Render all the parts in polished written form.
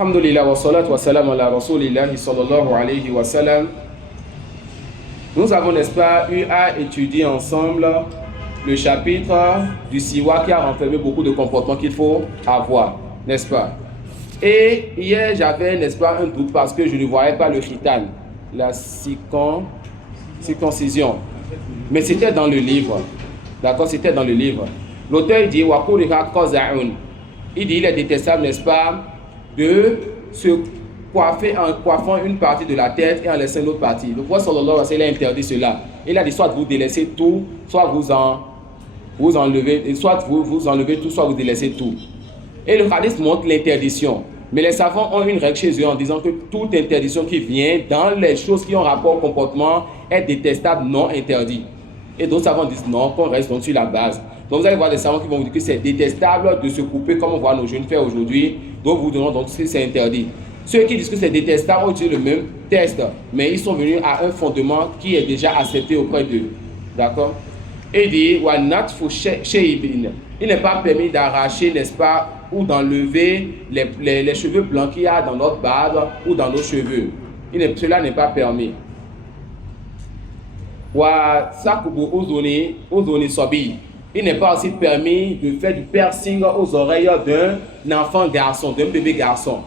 Alhamdulillah wa salatu wa salam ala rasulillahi sallallahu alayhi wa sallam. Nous avons, n'est-ce pas, eu à étudier ensemble le chapitre du siwa qui a renfermé beaucoup de comportements qu'il faut avoir, n'est-ce pas? Et hier, j'avais, n'est-ce pas, un doute parce que je ne voyais pas le khitan, la circoncision. Mais c'était dans le livre. D'accord, c'était dans le livre. L'auteur dit, il dit, il est détestable, n'est-ce pas, de se coiffer en coiffant une partie de la tête et en laissant l'autre partie. Le prophète sallallahu alayhi wa sallam a interdit cela. Il a dit soit vous délaissez tout, soit vous enlevez, soit vous enlevez tout, soit vous délaissez tout. Et le hadith montre l'interdiction. Mais les savants ont une règle chez eux en disant que toute interdiction qui vient dans les choses qui ont rapport au comportement est détestable, non interdit. Et d'autres savants disent non, qu'on reste donc sur la base. Donc vous allez voir des savants qui vont vous dire que c'est détestable de se couper comme on voit nos jeunes faire aujourd'hui. Donc vous diront donc que c'est interdit. Ceux qui disent que c'est détestable ont utilisé le même test, mais ils sont venus à un fondement qui est déjà accepté auprès d'eux. D'accord? Et il dit, il n'est pas permis d'arracher, n'est-ce pas, ou d'enlever les cheveux blancs qu'il y a dans notre barbe ou dans nos cheveux. Cela n'est pas permis. Il n'est pas aussi permis de faire du piercing aux oreilles d'un enfant garçon, d'un bébé garçon.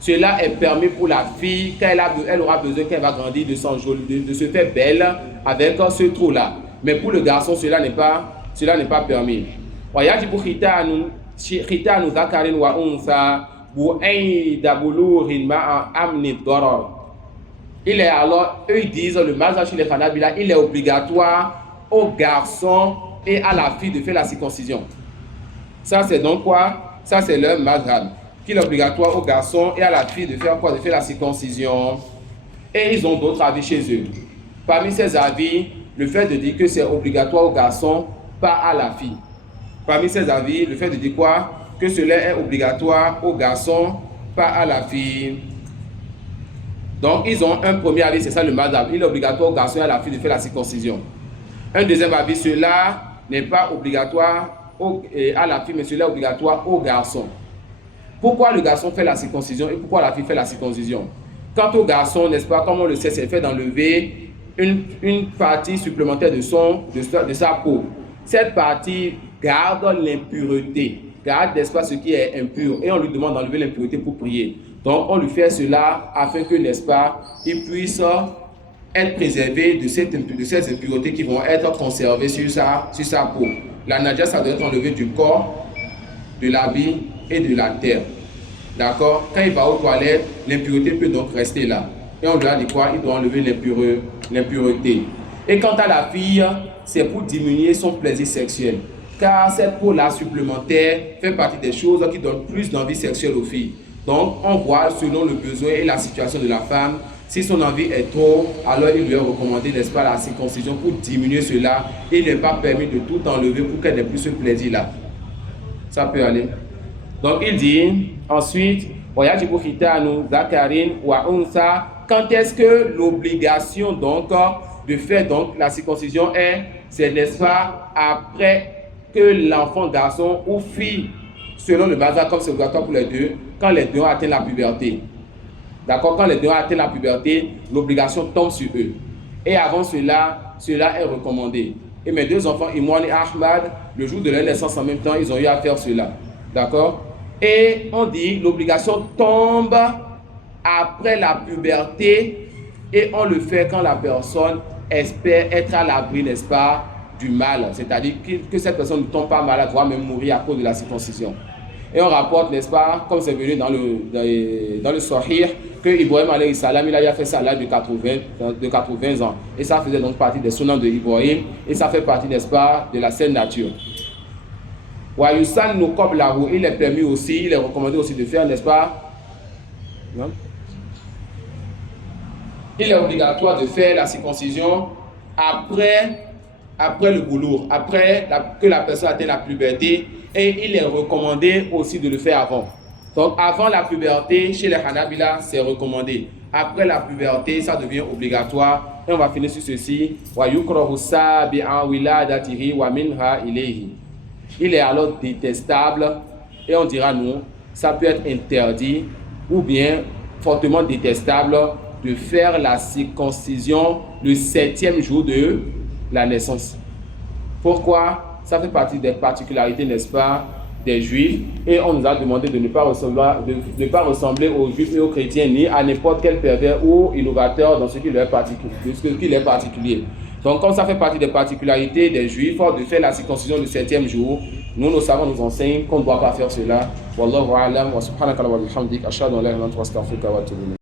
Cela est permis pour la fille quand elle aura besoin, quand elle va grandir, de se faire belle avec ce trou-là. Mais pour le garçon, cela n'est pas permis. Il est alors, eux ils disent, le mariage chez les Hanabila, il est obligatoire aux garçons et à la fille de faire la circoncision. Ça c'est donc quoi? Ça c'est leur mazhab. Qu'il est obligatoire aux garçons et à la fille de faire quoi? De faire la circoncision. Et ils ont d'autres avis chez eux. Parmi ces avis, le fait de dire que c'est obligatoire aux garçons, pas à la fille. Parmi ces avis, le fait de dire quoi? Que cela est obligatoire aux garçons, pas à la fille. Donc ils ont un premier avis, c'est ça le mazhab. Il est obligatoire aux garçons et à la fille de faire la circoncision. Un deuxième avis, cela n'est pas obligatoire à la fille, mais cela est obligatoire aux garçons. Pourquoi le garçon fait la circoncision et pourquoi la fille fait la circoncision? Quant au garçon, n'est-ce pas, comme on le sait, c'est fait d'enlever une partie supplémentaire de sa peau. Cette partie garde l'impureté, garde, n'est-ce pas, ce qui est impur, et on lui demande d'enlever l'impureté pour prier. Donc on lui fait cela afin que, n'est-ce pas, il puisse être préservé de ces impuretés qui vont être conservées sur sa peau. La nadia, ça doit être enlevé du corps, de l'habit et de la terre. D'accord? Quand il va aux toilettes, l'impureté peut donc rester là. Et on lui a dit quoi? Il doit enlever l'impureté. Et quant à la fille, c'est pour diminuer son plaisir sexuel. Car cette peau-là supplémentaire fait partie des choses qui donnent plus d'envie sexuelle aux filles. Donc, on voit selon le besoin et la situation de la femme. Si son envie est trop, alors il lui est recommandé, n'est-ce pas, la circoncision pour diminuer cela. Il n'est pas permis de tout enlever pour qu'elle n'ait plus ce plaisir-là. Ça peut aller. Donc, il dit ensuite, quand est-ce que l'obligation donc de faire donc la circoncision c'est, n'est-ce pas, après que l'enfant garçon ou fille, selon le mazhab, comme c'est obligatoire pour les deux, quand les deux ont atteint la puberté. D'accord? Quand les deux ont atteint la puberté, l'obligation tombe sur eux. Et avant cela est recommandé. Et mes deux enfants, Imran et Ahmad, le jour de leur naissance en même temps, ils ont eu à faire cela. D'accord? Et on dit l'obligation tombe après la puberté et on le fait quand la personne espère être à l'abri, n'est-ce pas, du mal. C'est-à-dire que cette personne ne tombe pas malade, voire même mourir à cause de la circoncision. Et on rapporte, n'est-ce pas, comme c'est venu dans le Sahih, que Ibrahim alayhi salam, il a fait ça à l'âge de 80 ans. Et ça faisait donc partie des sunnahs de Ibrahim. Et ça fait partie, n'est-ce pas, de la sainte nature. Il est permis aussi, il est recommandé aussi de faire, n'est-ce pas? Non? Il est obligatoire de faire la circoncision après le boulour, après que la personne atteint la puberté, et il est recommandé aussi de le faire avant. Donc avant la puberté, chez les Hanabila, c'est recommandé. Après la puberté, ça devient obligatoire. Et on va finir sur ceci. Il est alors détestable, et on dira non, ça peut être interdit ou bien fortement détestable de faire la circoncision le 7e jour de la naissance. Pourquoi? Ça fait partie des particularités, n'est-ce pas, des Juifs, et on nous a demandé de ne pas ressembler aux Juifs et aux chrétiens, ni à n'importe quel pervers ou innovateur dans ce qui leur est particulier. Donc, comme ça fait partie des particularités des Juifs, de faire la circoncision le 7e jour, nos savants nous enseignent qu'on ne doit pas faire cela. Wallahu a'lam wa subhanaka wa bihamdik ashhadu an la ilaha illa anta astaghfiruka wa atubu ilayk.